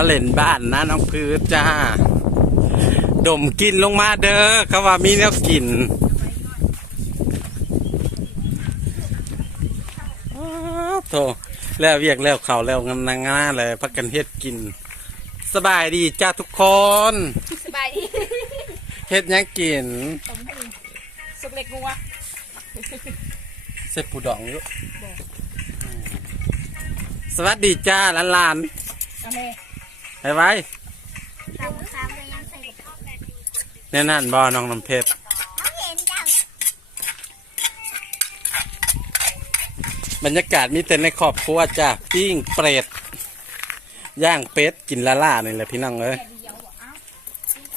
มาเล่นบ้านนะน้องพืชจ้า ดมกินลงมาเด้อเขาว่ามีแนวกินอ้าวโธ่แล้วเวียกแล้วเขาวแล้วงำนางงาเลยพักกันเฮ็ดกิน สบายดีจ้าทุกคนสบายดีเฮ็ดหยังกินต้มหูสุกเล็กงัวเสร็จปูดองอยู่สวัสดีจ้าหลานเอาแม่ๆ ไปไว้สามสามเลยยังใส่กับข้าวแน่นั่นบ่น้องน้ำเพชรเขาเห็นจังบรรยากาศมีแต่ในครอบครัวจ้าปิ้งเปรตย่างเป็ดกินละล่านี่แหละพี่น้องเอ้ย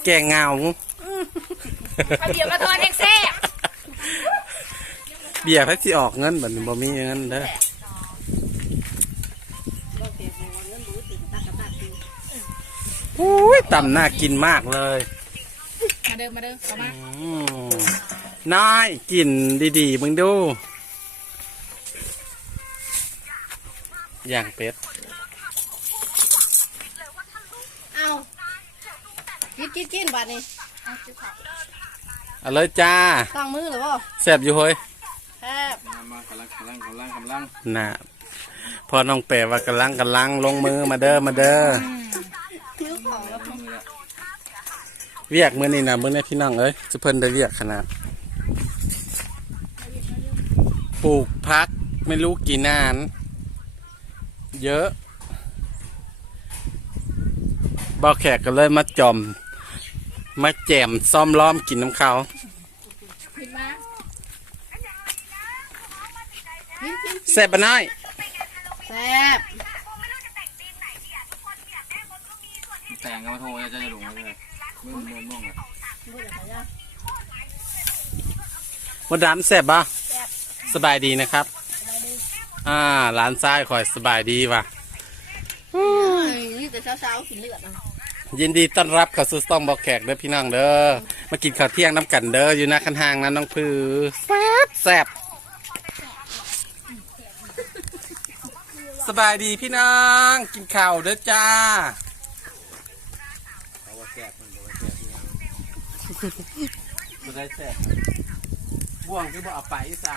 แกงเงาเอาเดี๋ยวมาทอดแห้งแซ่บเบียร์พักที่ออกเงินบัดนี้บ่มีเงินเด้อ อุ้ยต่ำน่ากินมากเลยมาเดิมมาเดิมเอามาอืมน้อยกินดีๆมึงดูย่างเป็ดเอากินกินกินบัดนี้เอาจุ๊บเขาเอาเลยจ้าตั้งมือหรือเปล่าแซ่บอยู่เฮ้ยแคบมากำลังกำลังกำลังกำลังน่ะพอน้องแปะว่ากำลังกำลังลงมือมาเด้อมาเด้อคิ้วของแล้ว มือละ เรียกมือนี่นะมือนี่พี่น้องเอ้ยจะเพิ่นได้เรียกขนาดปลูกพักไม่รู้กี่นาน เยอะบ่าวแขกก็เลยมาจอม มาแจมซ่อมล้อมกินน้ำเขาขึ้นมาแซ่บปะน้อยแซ่บแต่งกันมาโทรจะจะหลงเลย มือมือม่วงอะมดดำแซ่บปะสบายดีนะครับ อ่าหลานซ้ายคอยสบายดีว่ะนี่แต่เช้าๆกินเลือดนะยินดีต้อนรับเข้าสู่ซ่องบอกแขกเด้อพี่น้องเด้อมากินข้าวเที่ยงน้ำกันเด้ออยู่หน้าคันหางนะน้องพือแซ่บแซ่บสบายดีพี่น้อง กินข้าวเด้อจ้าเอาว่าแก่มันบอกว่าแก่ ที่ยังจะได้แซ่บบ่วงคือบ่เอาไปซะ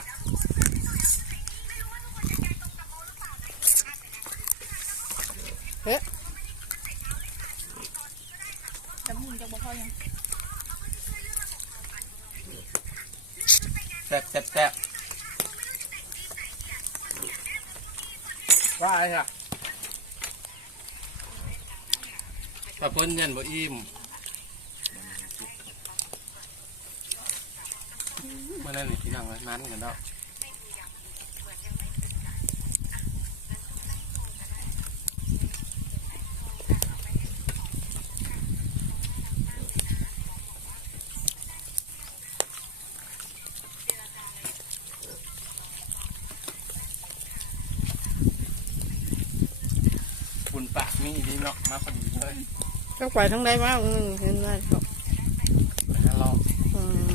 จำหุ่นจะบอกเขายังแซ่บแซ่บแซ่บว่าไอ้ค่ะปลาเพิ่นยันบ่อิ่มเมื่อ นั้นนี่พี่น้องไว้มันกันเนาะฝุ่นปากมีดีเนาะมาพอดีเลยก็ไปทั้งใดมากนึงเห็นไหมครับ ไปหาลอง อืม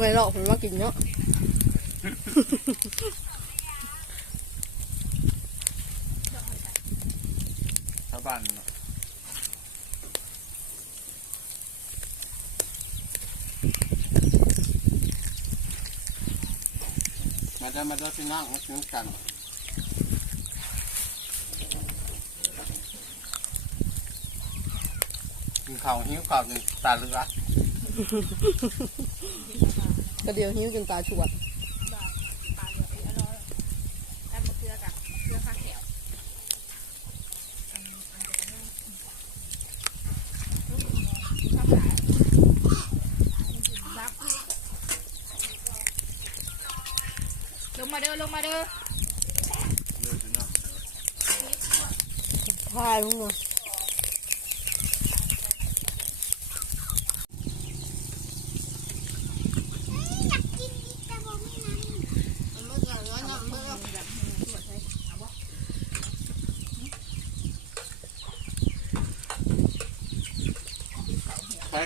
ไงหรอกผมว่ากินเนาะชาวบ้านเนาะมาได้อมาได้อพี่น้องมาชิมกันกินข้าวหิวข้าวจนตาเหลือ กก็เดียวหิ้วจนตาชวดปลาเหลืออีกแล้วแล้วมะเขือกับมะเขือข้าวแขวลงมาเด้อลงมาเด้อพายมึงเนา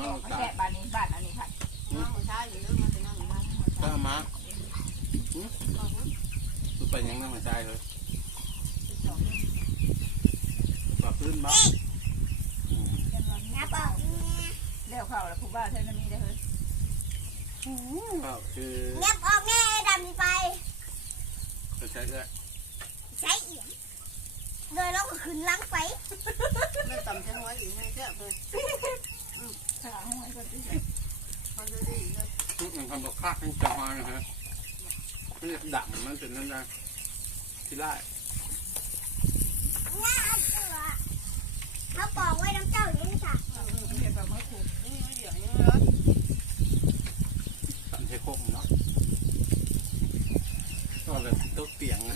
มามาตาแกะบ้านนี้บานอันนี้ค่ะก็มาคือไปยังนั่งมาใจเลยก็ขึ้นบ้างนับออกเนี่ยเดี๋ยวเข้าแล้วผู้บ้านเท่านั้นมีได้เฮ้ยก็คือนับออกแน่ดำไปเขาใช้ด้วยใช้เอียงเลยเราก็ขึ้นล้างไปไม่ต่ำจะหัวอยู่ไม่เชื่อเลย ขาห้อยก็ที่เขาจะดีเลยมันทำกับข้าวให้จะมานะฮะมันจะดับมันเป็นนั่นนะที่ไล่ง่ายตัวเขาบอกไว้น้ำเจ้าอย่างนี้ค่ะเห็นแบบไม่ถูกนี่ไม่เดี๋ยวนี้เลยสันเทโคกเนาะก็เลยตุ๊กเตียงนะ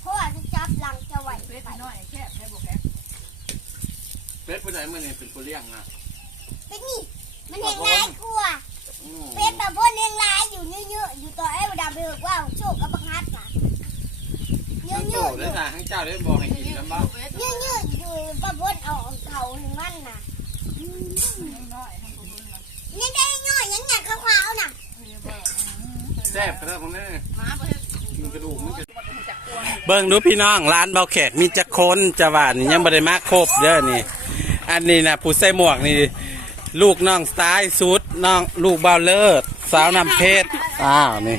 เพราะว่าจะจับหลังจะไหว เล็ก ไป น้อยแคบแค่บอกแคบ เป็ดผู้ใดมื่อนี่เป็นผู้เลี้ยงนะเป็นนี่มันเห็นง่ายกว่าอืมเป็นแบบพวกเลี้ยงลายอยู่เยอะๆอยู่ต่อไอ้ดำไปเถอะว่าโชคกับบังคับค่ะเยทั้งโตอะๆได้ทางทั้งเจ้าได้บอกให้กินกันบ้างเยอะๆอยู่ประพนเอาเขาหนึ่งมันน่ะน้อยทั้งคนนะยังได้ง่อยยังหยักขาวๆน่ะแซ่บกระเด้อพวกนี้มาไปกินกระดูกมันจะจากตัวเบิ่งดูพี่น้องร้านเบาแขกมีจักคนจะหวานยังบ่ได้มาครบเด้อนี่ อันนี้นะผู้ใส่หมวกนี่ ลูกน้องซ้ายสุดน้องลูกเบาเลิศสาวนำเพชรอ้าวนี่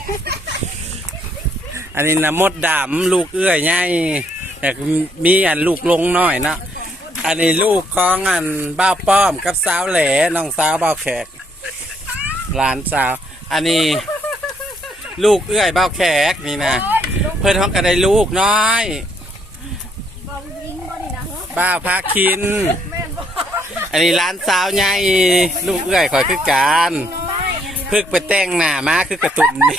อันนี้นะมดดำลูกเอื้อยใหญ่แต่มีอันลูกลงน้อยเนาะอันนี้ลูกของอันบ้าวป้อมกับสาวแหล่น้องสาวเบาแขกหลานสาว อันนี้ ลูกเอื้อยเบาแขกนี่นะเพื่อนท้องก็ได้ลูกน้อยบอกยิงบ่นี่นะเหรอบ้าวพาคิน อันนี้ร้านสาวใหญ่ลูกเอื้อยคอยคือการพิ่งไปแต่งหน้ามาคือกระตุนนี่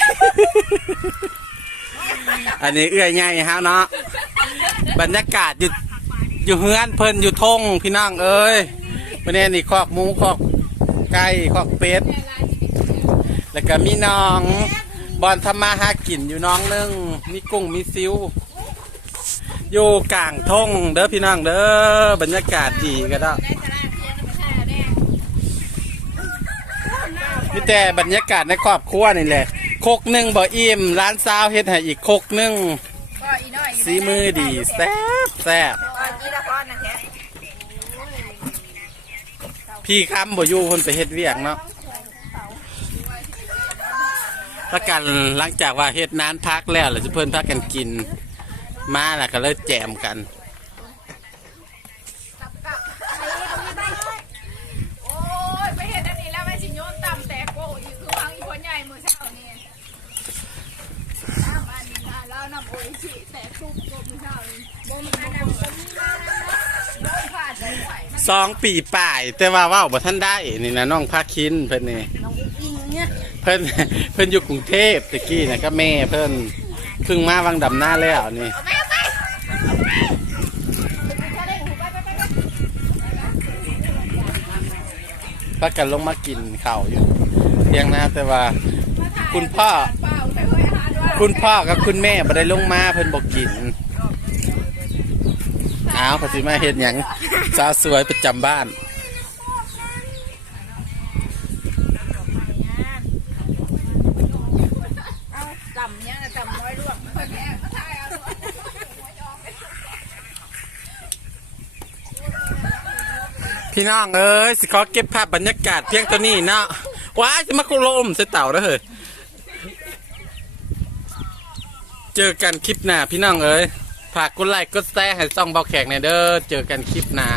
อันนี้เอื้อยใหญ่ฮะเนาะบรรยากาศอยู่อยู่เฮือนเพลินอยู่ทงพี่น้องเอ้ยวันนี้นี่คอกหมูคอกไก่คอกเป็ดแล้วก็มีน้องบอลทำมาหากินอยู่น้องนึงมีกุ้งมีซิวอยู่กลางทงเด้อพี่น้องเด้อบรรยากาศดีก็ได้ มีแต่บรรยากาศในครอบครัวนี่แหละโคกหนึ่งบ่อิ่มร้านซาวเฮ็ดให้อีกโคกหนึ่งก็อีน้อยสีมือดีแซ่บแซ่บพี่คำบ่อยู่คนไปเฮ็ดเวียกเนาะประกันหลังจากว่าเฮ็ดนานพักแล้วเราจะเพิ่นพักกันกิน มาแล้วก็เลยแจมกัน โอ้ยไปเห็นอันนี้แล้วไม่ชิโยนต่ำแตกโก้อีกคือวางอีคนใหญ่มือเช้านี่น้ำอัน น้ำโอ้ยฉีแตกทุปกตัวมือเช้านี่บ่มันอันนั้นบ่มีมาโดนผ่าดเลยไหวสองปีป่าย แต่ว่าเว้าบ่ท่านได้นี่นะน้องภาคินเพิ่นนี่น้องอินเนี่ยเพิ่นเพิ่นอยู่กรุงเทพตะกี้นะก็แม่เพิ่นเพิ่งมาวังดำหน้าแล้วนี่พักกันลงมากินข้าวอยู่เที่ยงหน้าแต่ว่าคุณพ่อเปล่ายหาด้วย คุณพ่อกับคุณแม่บ่ได้ลงมาเพิ่นบอกกินอ้าวพอสิมาเฮ็ดหยังสาวสวยประจำบ้านเอาต่ำเนี่ยต่ำน้อยร่วงแม่าถ่ายเอาพี่น้องเอ้ยสิขอเก็บภาพบรรยากาศเพียงตัวนี้เนาะว้ายจะมาคุโลมใส่เต่าแล้วเฮ้ย เจอกันคลิปหน้าพี่น้องเอ้ยฝากกดไลค์กดแชร์ให้ซ่องเบาแขกในเด้อเจอกันคลิปหน้า